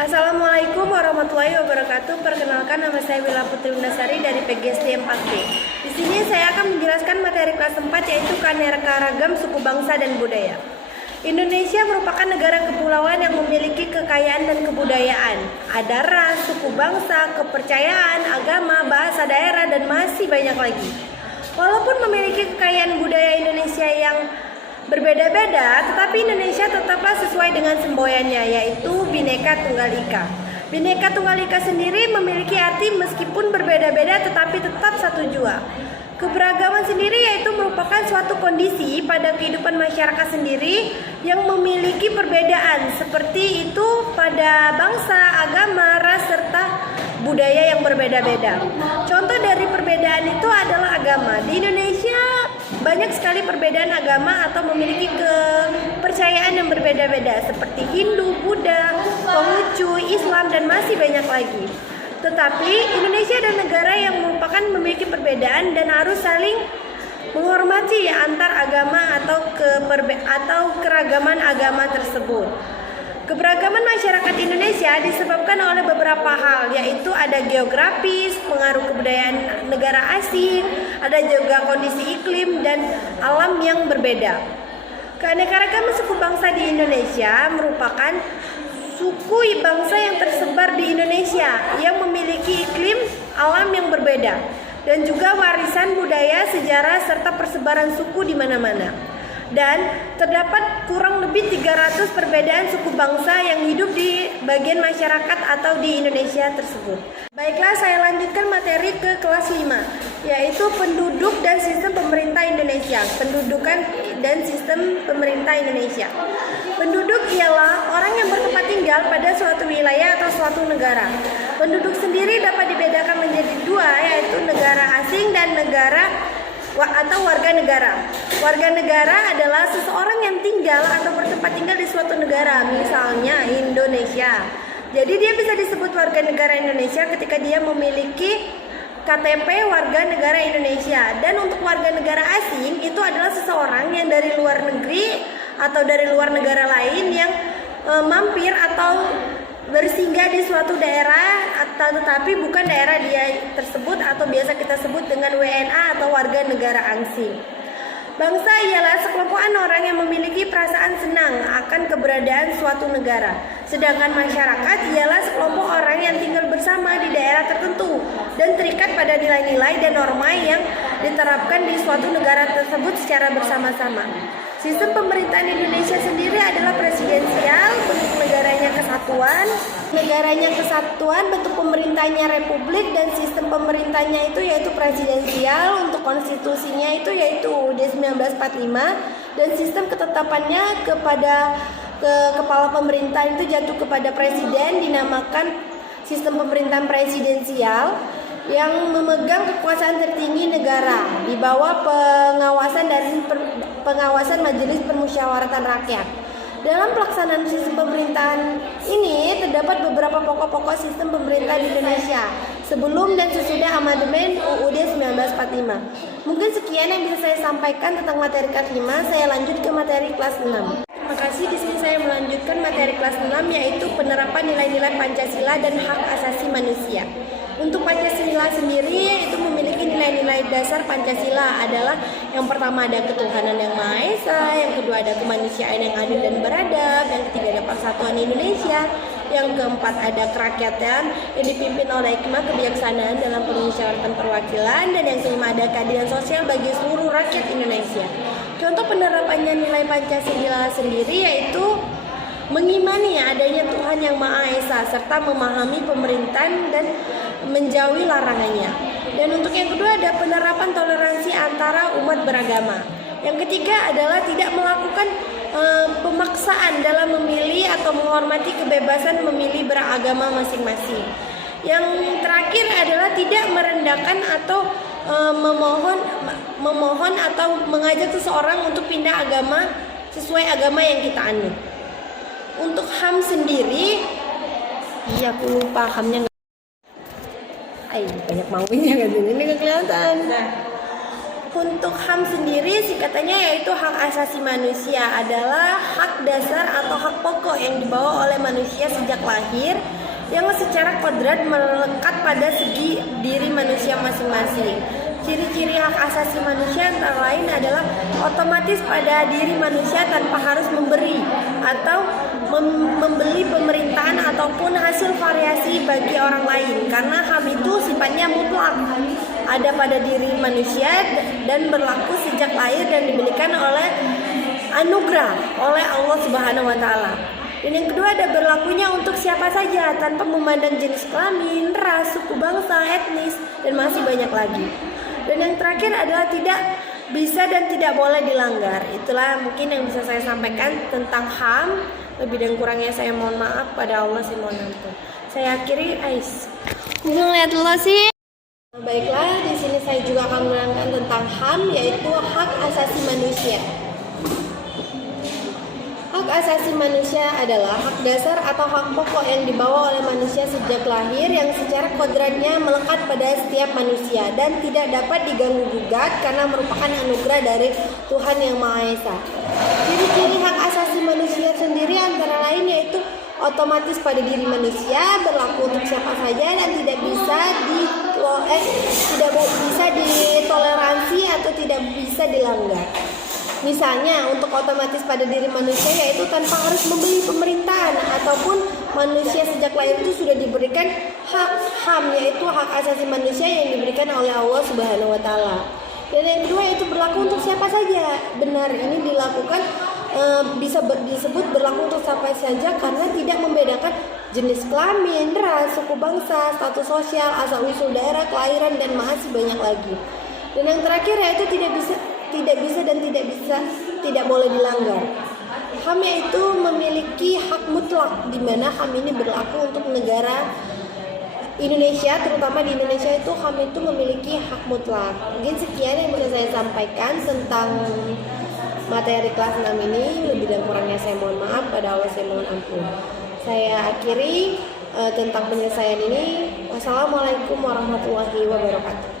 Assalamualaikum warahmatullahi wabarakatuh. Perkenalkan, nama saya Wila Putri Undasari dari PGSD 4D. Di sini saya akan menjelaskan materi kelas 4, yaitu keanekaragaman suku bangsa dan budaya. Indonesia merupakan negara kepulauan yang memiliki kekayaan dan kebudayaan. Ada ras, suku bangsa, kepercayaan, agama, bahasa daerah, dan masih banyak lagi. Walaupun memiliki kekayaan budaya Indonesia yang berbeda-beda, tetapi Indonesia tetaplah sesuai dengan semboyannya, yaitu Bhinneka Tunggal Ika. Bhinneka Tunggal Ika sendiri memiliki arti meskipun berbeda-beda tetapi tetap satu jua. Keberagaman sendiri yaitu merupakan suatu kondisi pada kehidupan masyarakat sendiri yang memiliki perbedaan, seperti itu pada bangsa, agama, ras, serta budaya yang berbeda-beda. Contoh dari perbedaan itu adalah agama. Di Indonesia banyak sekali perbedaan agama atau memiliki kepercayaan yang berbeda-beda, seperti Hindu, Buddha, Konghucu, Islam, dan masih banyak lagi. Tetapi Indonesia adalah negara yang merupakan memiliki perbedaan dan harus saling menghormati antar agama atau keragaman agama tersebut. Keberagaman masyarakat Indonesia disebabkan oleh beberapa hal, yaitu ada geografis, pengaruh kebudayaan negara asing, ada juga kondisi iklim dan alam yang berbeda. Keanekaragaman suku bangsa di Indonesia merupakan suku bangsa yang tersebar di Indonesia yang memiliki iklim alam yang berbeda dan juga warisan budaya, sejarah, serta persebaran suku di mana-mana. Dan terdapat kurang lebih 300 perbedaan suku bangsa yang hidup di bagian masyarakat atau di Indonesia tersebut. Baiklah, saya lanjutkan materi ke kelas 5, yaitu penduduk dan sistem pemerintah Indonesia. Pendudukan dan sistem pemerintah Indonesia. Penduduk ialah orang yang bertempat tinggal pada suatu wilayah atau suatu negara. Penduduk sendiri dapat dibedakan menjadi dua, yaitu negara asing dan negara atau warga negara. Warga negara adalah seseorang yang tinggal atau bertempat tinggal di suatu negara, misalnya Indonesia. Jadi dia bisa disebut warga negara Indonesia ketika dia memiliki KTP warga negara Indonesia. Dan untuk warga negara asing itu adalah seseorang yang dari luar negeri atau dari luar negara lain yang mampir atau bersinggah di suatu daerah atau tetapi bukan daerah dia tersebut, atau biasa kita sebut dengan WNA atau warga negara asing. Bangsa ialah sekelompokan orang yang memiliki perasaan senang akan keberadaan suatu negara. Sedangkan masyarakat ialah sekelompok orang yang tinggal bersama di daerah tertentu dan terikat pada nilai-nilai dan norma yang diterapkan di suatu negara tersebut secara bersama-sama. Sistem pemerintahan Indonesia sendiri adalah presidensial, bentuk negaranya kesatuan, bentuk pemerintahnya republik, dan sistem pemerintahnya itu yaitu presidensial. Untuk konstitusinya itu yaitu UUD 1945, dan sistem ketetapannya kepada kepala pemerintah itu jatuh kepada presiden, dinamakan sistem pemerintahan presidensial yang memegang kekuasaan tertinggi negara di bawah pengawasan Majelis Permusyawaratan Rakyat. Dalam pelaksanaan sistem pemerintahan ini terdapat beberapa pokok-pokok sistem pemerintahan di Indonesia sebelum dan sesudah amandemen UUD 1945. Mungkin sekian yang bisa saya sampaikan tentang materi kelas 5. Saya lanjut ke materi kelas 6. Terima kasih. Di sini saya melanjutkan materi kelas 6, yaitu penerapan nilai-nilai Pancasila dan hak asasi manusia. Untuk Pancasila sendiri itu memiliki nilai-nilai dasar. Pancasila adalah yang pertama ada ketuhanan yang Maha Esa, yang kedua ada kemanusiaan yang adil dan beradab, yang ketiga ada persatuan Indonesia, yang keempat ada kerakyatan yang dipimpin oleh hikmah kebijaksanaan dalam permusyawaratan perwakilan, dan yang kelima ada keadilan sosial bagi seluruh rakyat Indonesia. Contoh penerapannya nilai Pancasila sendiri yaitu mengimani adanya Tuhan yang Maha Esa serta memahami pemerintahan dan menjauhi larangannya. Dan untuk yang kedua ada penerapan toleransi antara umat beragama. Yang ketiga adalah tidak melakukan pemaksaan dalam memilih atau menghormati kebebasan memilih beragama masing-masing. Yang terakhir adalah tidak merendahkan atau memohon atau mengajak seseorang untuk pindah agama sesuai agama yang kita anut. Untuk HAM sendiri, aku lupa HAM-nya. Banyak maunya kan ini nggak kelihatan. Untuk HAM sendiri singkatannya yaitu hak asasi manusia, adalah hak dasar atau hak pokok yang dibawa oleh manusia sejak lahir yang secara kodrat melekat pada segi diri manusia masing-masing. Ciri-ciri hak asasi manusia antara lain adalah otomatis pada diri manusia tanpa harus memberi atau membeli pemerintahan ataupun hasil variasi bagi orang lain, karena HAM itu sifatnya mutlak, ada pada diri manusia dan berlaku sejak lahir dan diberikan oleh anugerah oleh Allah Subhanahu wa taala. Dan yang kedua ada berlakunya untuk siapa saja tanpa memandang jenis kelamin, ras, suku bangsa, etnis, dan masih banyak lagi. Dan yang terakhir adalah tidak bisa dan tidak boleh dilanggar. Itulah mungkin yang bisa saya sampaikan tentang HAM. Lebih dan kurangnya saya mohon maaf, pada Allah saya mohon ampun. Saya akhiri, Ais. Lihat dulu sih. Baiklah, di sini saya juga akan menerangkan tentang HAM, yaitu hak asasi manusia. Hak asasi manusia adalah hak dasar atau hak pokok yang dibawa oleh manusia sejak lahir yang secara kodratnya melekat pada setiap manusia dan tidak dapat diganggu-gugat karena merupakan anugerah dari Tuhan Yang Maha Esa. Ciri-ciri hak asasi manusia sendiri antara lain yaitu otomatis pada diri manusia, berlaku untuk siapa saja dan tidak bisa ditoleransi atau tidak bisa dilanggar. Misalnya untuk otomatis pada diri manusia yaitu tanpa harus membeli pemerintahan ataupun manusia sejak lahir itu sudah diberikan hak HAM, yaitu hak asasi manusia yang diberikan oleh Allah Subhanahu wa taala. Dan yang kedua itu berlaku untuk siapa saja. Benar, ini dilakukan bisa disebut berlaku untuk siapa saja karena tidak membedakan jenis kelamin, ras, suku bangsa, status sosial, asal usul daerah, kelahiran, dan masih banyak lagi. Dan yang terakhir yaitu tidak bisa dan tidak boleh dilanggar. HAM itu memiliki hak mutlak, di mana HAM ini berlaku untuk negara Indonesia, terutama di Indonesia itu HAM itu memiliki hak mutlak. Mungkin sekian yang bisa saya sampaikan tentang materi kelas 6 ini. Lebih dan kurangnya saya mohon maaf, pada Allah saya mohon ampun. Saya akhiri tentang penyelesaian ini. Wassalamualaikum warahmatullahi wabarakatuh.